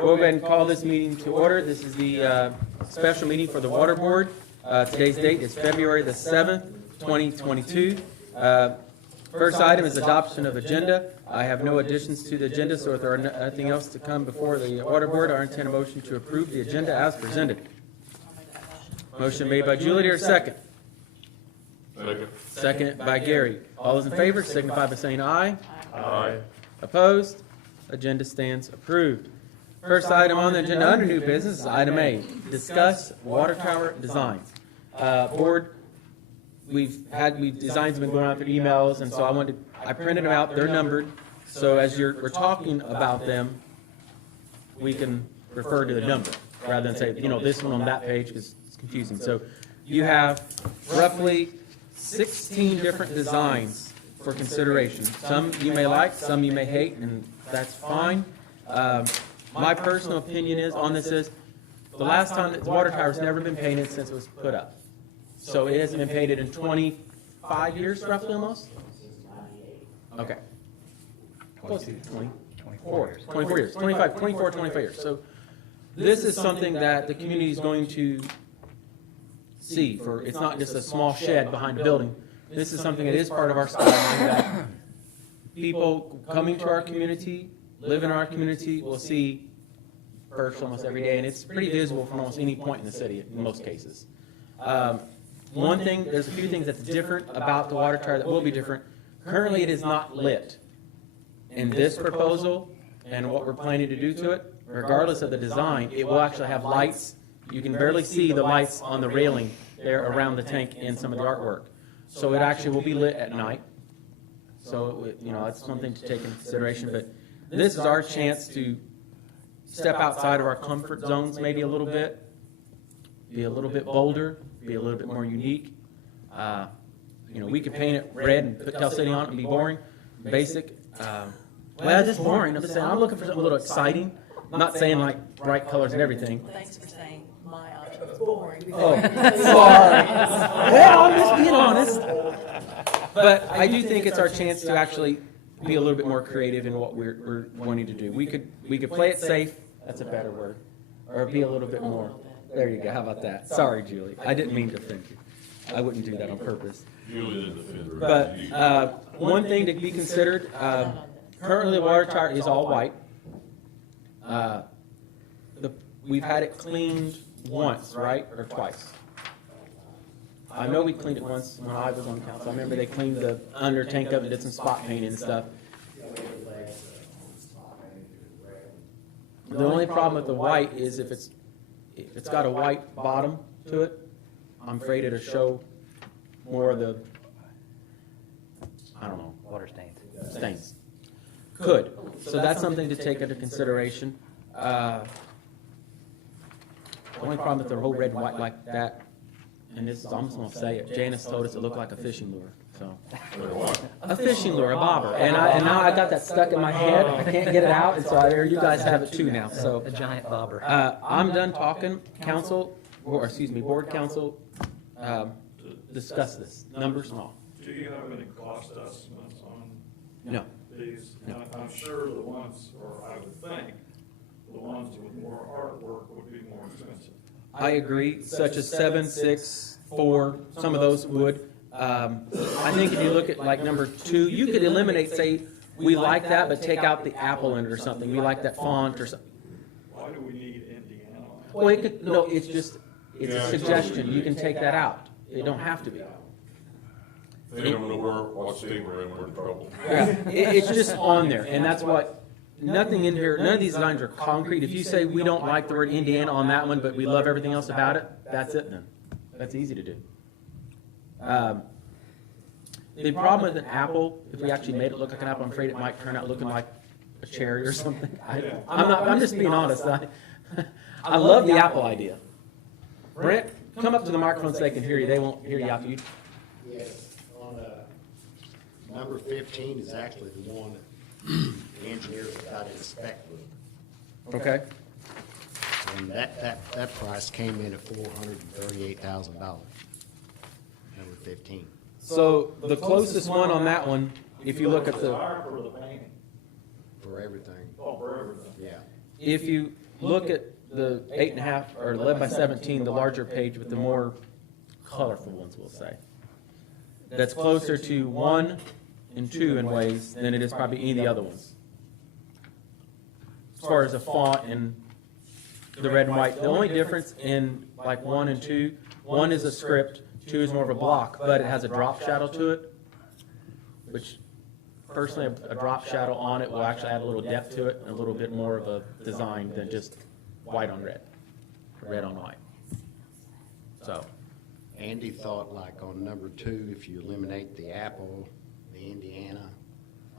We'll go ahead and call this meeting to order. This is the special meeting for the Water Board. Today's date is February the 7th, 2022. First item is adoption of agenda. I have no additions to the agenda, so if there are nothing else to come before the Water Board, I entertain a motion to approve the agenda as presented. Motion made by Julie, or second? Second. Second by Gary. All those in favor signify by saying aye. Aye. Opposed? Agenda stands approved. First item on the agenda under new business is item A, discuss water tower designs. Board, designs have been going out through emails, and so I printed them out, they're numbered, so as we're talking about them, we can refer to the number, rather than say, this one on that page, because it's confusing. So you have roughly 16 different designs for consideration. Some you may like, some you may hate, and that's fine. My personal opinion on this is, the last time the water tower's never been painted since it was put up. So it hasn't been painted in 25 years, roughly, almost? Okay. Close to 24 years. 25 years. So this is something that the community is going to see. It's not just a small shed behind a building. This is something that is part of our skyline that people coming to our community, live in our community, will see first almost every day, and it's pretty visible from almost any point in the city in most cases. One thing, there's a few things that's different about the water tower that will be different. Currently, it is not lit. In this proposal and what we're planning to do to it, regardless of the design, it will actually have lights. You can barely see the lights on the railing there around the tank in some of the artwork. So it actually will be lit at night. So, that's something to take into consideration. But this is our chance to step outside of our comfort zones maybe a little bit, be a little bit bolder, be a little bit more unique. We could paint it red and put Tell City on it and be boring, basic. Just boring. I'm just saying, I'm looking for something a little exciting. I'm not saying like bright colors and everything. Thanks for saying my option was boring. Oh, sorry. Well, I'm just being honest. But I do think it's our chance to actually be a little bit more creative in what we're wanting to do. We could play it safe. That's a better word. Or be a little bit more. There you go. How about that? Sorry, Julie. I didn't mean to offend you. I wouldn't do that on purpose. Julie didn't offend her. But one thing to be considered, currently the water tower is all white. We've had it cleaned once, right? Or twice. I know we cleaned it once when I was on council. I remember they cleaned the under tank up and did some spot painting and stuff. The only problem with the white is if it's got a white bottom to it, I'm afraid it'll show more of the, Water stains. Could. So that's something to take into consideration. The only problem with the whole red and white like that, and this is, I'm just going to say it, Janice told us it looked like a fishing lure. So, a fishing lure, a bobber. And now I got that stuck in my head. I can't get it out, and so you guys have it too now. So a giant bobber. I'm done talking. Board council, discuss this, numbers and all. Do you have any cost estimates on No. these? No. I'm sure the ones, or I would think, the ones with more artwork would be more expensive. I agree, such as 7, 6, 4, some of those would. I think if you look at like number 2, you could eliminate, say, we like that, but take out the apple in it or something. We like that font or something. Why do we need Indiana on that? Well, it's a suggestion. You can take that out. It don't have to be. They don't know what state we're in, we're in trouble. Yeah, it's just on there, and that's what, nothing in here, none of these designs are concrete. If you say we don't like the word Indiana on that one, but we love everything else about it, that's it then. That's easy to do. The problem with an apple, if we actually made it look like an apple, I'm afraid it might turn out looking like a cherry or something. I'm just being honest. I love the apple idea. Brent, come up to the microphone so they can hear you. They won't hear you after you. Yes, on number 15 is actually the one that the engineers have got in spec book. Okay. And that price came in at $438,000. Number 15. So the closest one on that one, if you look at the, Fire for the painting, For everything, oh, for everything. yeah. if you look at the 8.5 or 11 by 17, the larger page with the more colorful ones, we'll say, that's closer to 1 and 2 in ways than it is probably any of the other ones. As far as the font and the red and white, the only difference in like 1 and 2, 1 is a script, 2 is more of a block, but it has a drop shadow to it, which personally, a drop shadow on it will actually add a little depth to it and a little bit more of a design than just white on red, red on white. So, Andy thought like on number 2, if you eliminate the apple, the Indiana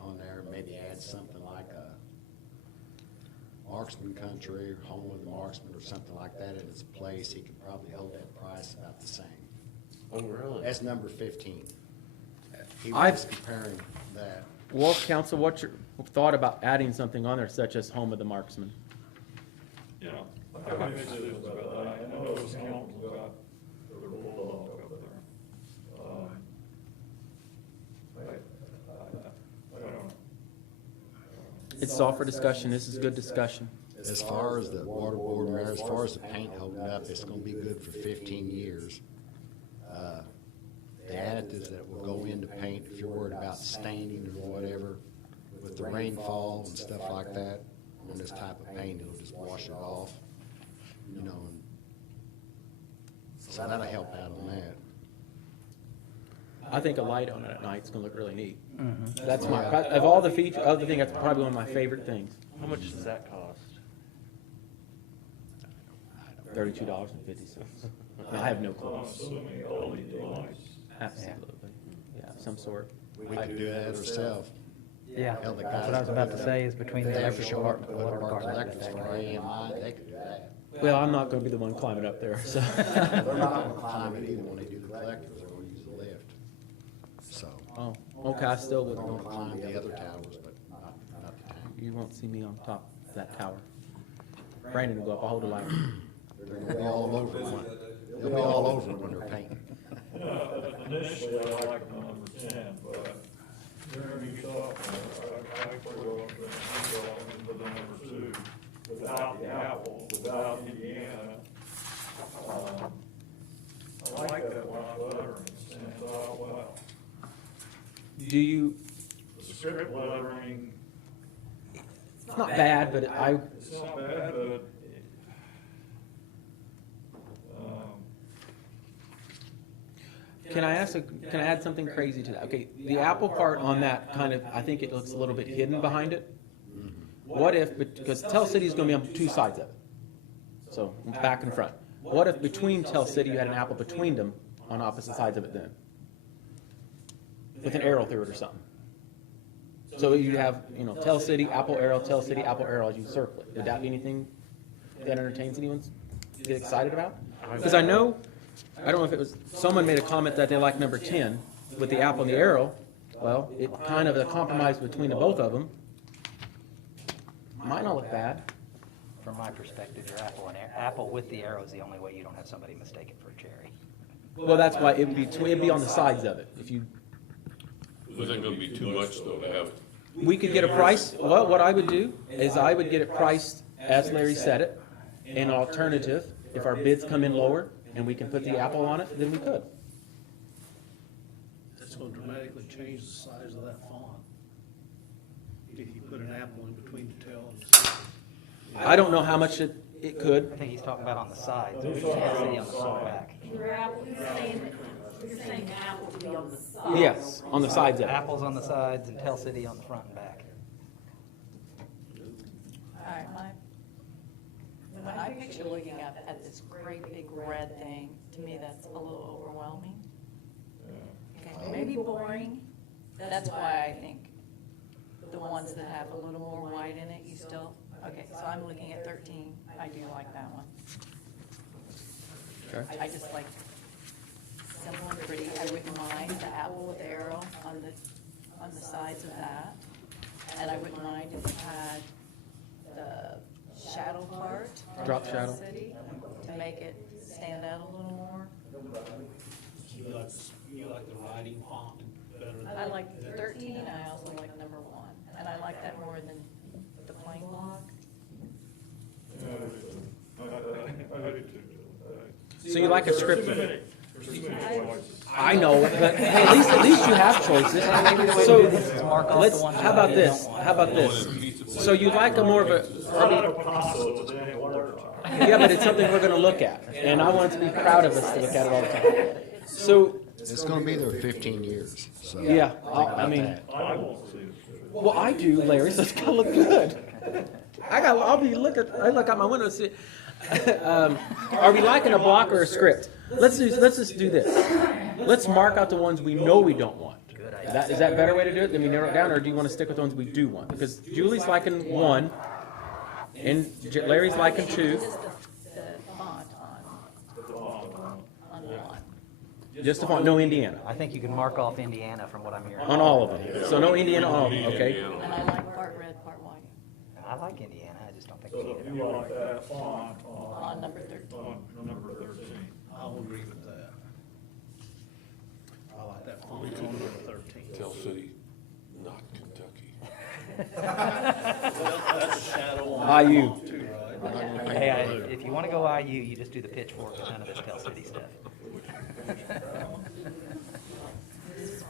on there, maybe add something like a Marksman Country, or Home of the Marksman, or something like that in its place, he could probably hold that price about the same. Oh, really? That's number 15. He I've- was comparing that. well, council, what's your thought about adding something on there such as Home of the Marksman? Yeah, I have mixed feelings about that. I know those homes got their bulldog up there. I don't know. It's all for discussion, this is good discussion. As far as the water board matter, as far as the paint holding up, it's gonna be good for 15 years. The additives that will go into paint, if you're worried about staining or whatever, with the rainfall and stuff like that, on this type of paint, it'll just wash it off, you know, and so that'll help out on that. I think a light on it at night is gonna look really neat. That's my, of all the features, other thing, that's probably one of my favorite things. How much does that cost? $32.50. I have no clue. I'm assuming LED lights. Absolutely, yeah, of some sort. We could do that ourselves. Yeah, Hell, the that's guys what I was about to that- say, is between the They have to electrical show up department, and the put water up our department. collectors for AMI, they could do that. Well, I'm not gonna be the one climbing up there, so. They're not gonna climb it either when they do the collectors, they're gonna use the lift. So, Oh, okay, I still they're would, gonna climb the other towers, but not the tank. you won't see me on top of that tower. Brandon will go up, I'll hold the light. They're gonna be all over it. They'll be all over it when they're painting. Initially, I liked number 10, but during each off, I put into the number 2, without the apple, without Indiana. I like that line lettering, it stands out well. Do you, The script lettering, it's not bad, but it's not bad, but can I add something crazy to that? Okay, the apple part on that kind of, I think it looks a little bit hidden behind it. What if, because Tell City is gonna be on 2 sides of it, so back and front. What if between Tell City, you had an apple between them on opposite sides of it then? With an arrow through it or something. So you'd have, Tell City, apple arrow, Tell City, apple arrow as you circle it. Would that be anything that entertains anyone to get excited about? Because I know, I don't know if it was, someone made a comment that they like number 10 with the apple and the arrow. Well, it kind of a compromise between the both of them. Might not look bad. From my perspective, your apple with the arrow is the only way you don't have somebody mistake it for a cherry. Well, that's why it'd be on the sides of it. If you, Is that gonna be too much though to have? we could get a price, well, what I would do is I would get it priced as Larry said it. An alternative, if our bids come in lower and we can put the apple on it, then we could. That's gonna dramatically change the size of that font. If you put an apple in between the tail and the city. I don't know how much it I could. think he's talking about on the sides, Tell City on the front and back. You're saying apple to be on the side. Yes, on the sides of it. Apples on the sides and Tell City on the front and back. All right, when I picture looking at this great big red thing, to me, that's a little overwhelming. Okay, maybe boring, that's why I think the ones that have a little more white in it, you still, okay, so I'm looking at 13, I do like that one. Okay. I just like simple and pretty, I wouldn't mind the apple with arrow on the sides of that. And I wouldn't mind if it had the shadow part. from Drop Tell shadow. City to make it stand out a little more. You like the writing font better than. I like 13, and I also like number 1, and I like that more than the plain block. So you like a script? There's too many choices. I know, but hey, at least you have choices. So let's, how about this? How about this? So you like a more of a, It's not a Picasso, it's a Danny Water. yeah, but it's something we're gonna look at, and I want it to be proud of us to look at it all the time. So, It's gonna be there 15 years, so. yeah, think I about mean, that. I won't see it. well, I do, Larry, so it's gotta look good. I'll be looking, I look out my window and see. Are we liking a block or a script? Let's just do this. Let's mark out the ones we know we don't want. Is that a better way to do it? Then we narrow it down, or do you want to stick with the ones we do want? Because Julie's liking 1, and Larry's liking 2. Just the font on one. Just the font, no Indiana, I think you can mark off Indiana from what I'm hearing. on all of them. So no Indiana on all of them, okay? And I like part red, part white I like Indiana, I just don't think we So need if it. you like that font on number 13. on number 13. I'll agree with that. I like that font on number 13. Tell City, not Kentucky. That's a shadow on IU. too, right? Hey, if you wanna go IU, you just do the pitchfork and none of this Tell City stuff.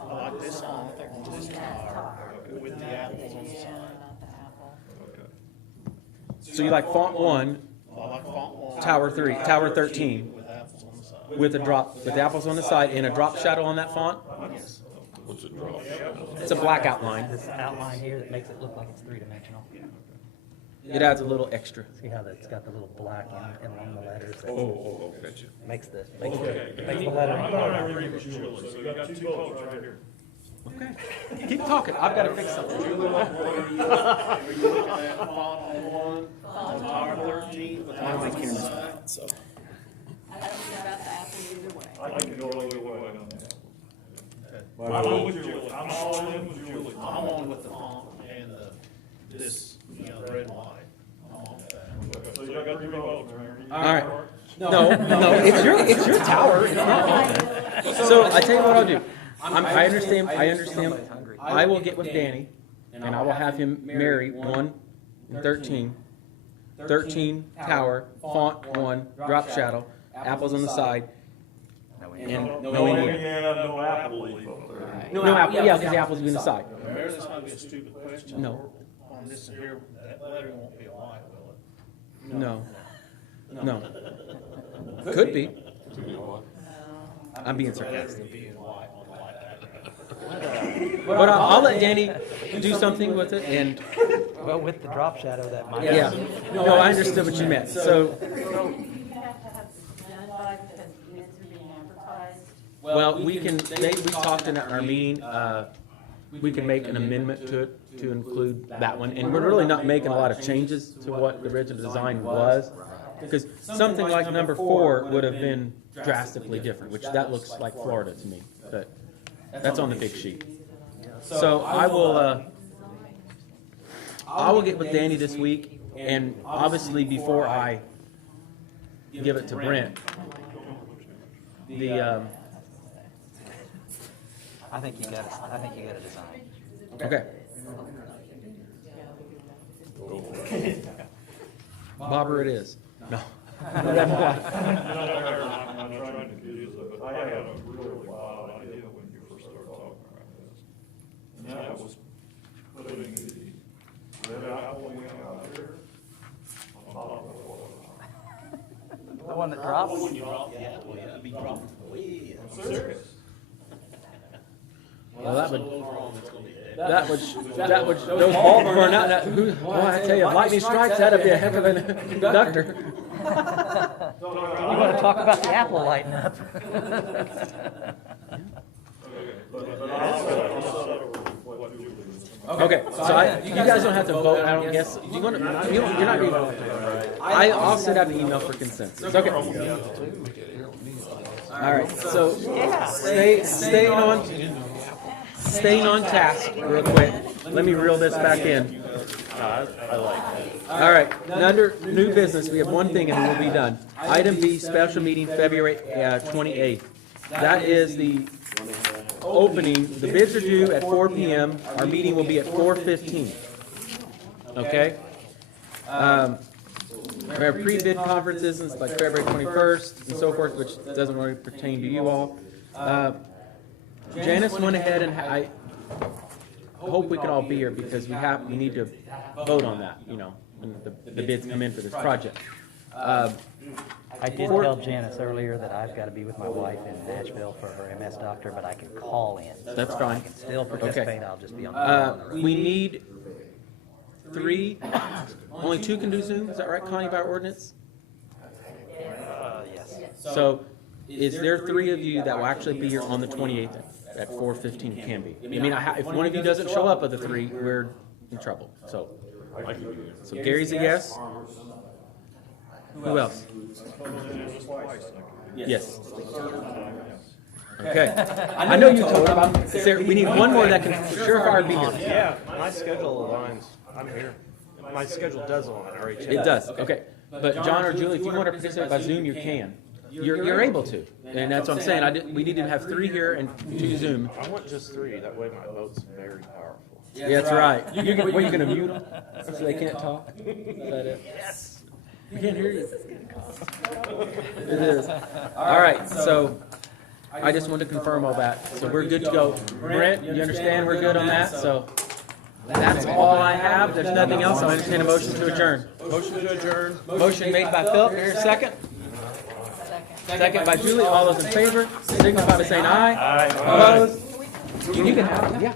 I like this font on this tower with the apples on the Yeah, side. not the apple. So you like font 1, I like font 1. Tower 3, Tower 13, With apples on the side. with a drop, with the apples on the side and a drop shadow on that font? What's it drop? It's a black outline. This outline here that makes it look like it's three-dimensional. It adds a little extra. See how that's got the little black in along the letters? That Oh, gotcha. makes the Okay. lettering. I'm gonna agree with Julie, so you got 2 votes right here. Okay. Keep talking, I've gotta fix something. Are you looking at that font on 1, on Tower 13 with apples on the side? I don't care about the apple either way. I can go either way on that. Okay. I'm with Julie, I'm all in with Julie. I'm on with the font and this, the red and white. I'm on with that. So you got 3 votes, right? All right. No, it's your tower. It's not mine. So I tell you what I'll do. I understand. I will get with Danny, and I will have him marry 1 and 13. 13 tower, font 1, drop shadow, apples on the side, and no Indiana. Indiana, no apple leaf up there. No apple, yeah, because the apples will be on the side. Mayor, this might be a stupid question. No. On this here, that lettering won't be a white, will it? No. No. Could be. I'm being sarcastic. It'll be in white on the white. But I'll let Danny do something with it, and, Well, with the drop shadow, that might. yeah. No, I understood what you meant. So, You have to have it done by because minutes are being advertised. well, we talked in our meeting, we can make an amendment to it to include that one. And we're really not making a lot of changes to what the original design was. Because something like number 4 would have been drastically different, which that looks like Florida to me, but that's on the big sheet. So I will get with Danny this week, and obviously before I give it to Brent, I think you got a design. okay. Bobber it is. No. I'm not trying to confuse it, but I had a really wild idea when you first started talking about this. And that was putting the red apple wing out here on top of the water. The one that drops? When you drop the apple, yeah, it'd be dropping way. I'm serious. Well, that would, Wrong, it's gonna be dead. that would, those balls were not, well, I tell you, if lightning strikes, that'd be a heck of a conductor. You wanna talk about the apple lighting up? But I'll settle with what Julie was. Okay, so you guys don't have to vote, I don't guess. Do you want to, you're not going to. I'll send out an email for consensus. Okay. All right, so staying on task real quick. Let me reel this back in. All right, under new business, we have one thing and we'll be done. Item B, special meeting February 28th. That is the opening. The bids are due at 4 p.m. Our meeting will be at 4:15. Okay? We have pre-bid conferences, and like February 21st and so forth, which doesn't really pertain to you all. Janice went ahead and I hope we can all be here because we need to vote on that, you know, when the bids come in for this project. I did tell Janice earlier that I've got to be with my wife in Nashville for her MS doctor, but I can call in. That's So fine. I can still participate, I'll just be on the phone. We need 3, only 2 can do Zoom, is that right, Connie, by ordinance? Yes. So is there 3 of you that will actually be here on the 28th at 4:15? It can be. I mean, if one of you doesn't show up of the 3, we're in trouble, so. I can do that. So Gary's a yes? Who else? Yes. Okay. I know you told him, we need one more that can surefire be here. Yeah, my schedule aligns. I'm here. My schedule does align, I already checked. It does, okay. But John or Julie, if you want to participate by Zoom, you can. You're able to. And that's what I'm saying. We need to have 3 here and 2 Zoom. I want just 3, that way my vote's very powerful. Yeah, that's right. What, you going to mute them so they can't talk? Is that it? Yes. You can't hear you. It is. All right, so I just wanted to confirm all that. So we're good to go. Brent, you understand we're good on that? So that's all I have. There's nothing else. I'll entertain a motion to adjourn. Motion to adjourn. Motion made by Philip. Here, second. Second by Julie. All those in favor, signify by saying aye. Aye. Opposed? You can have it, yeah.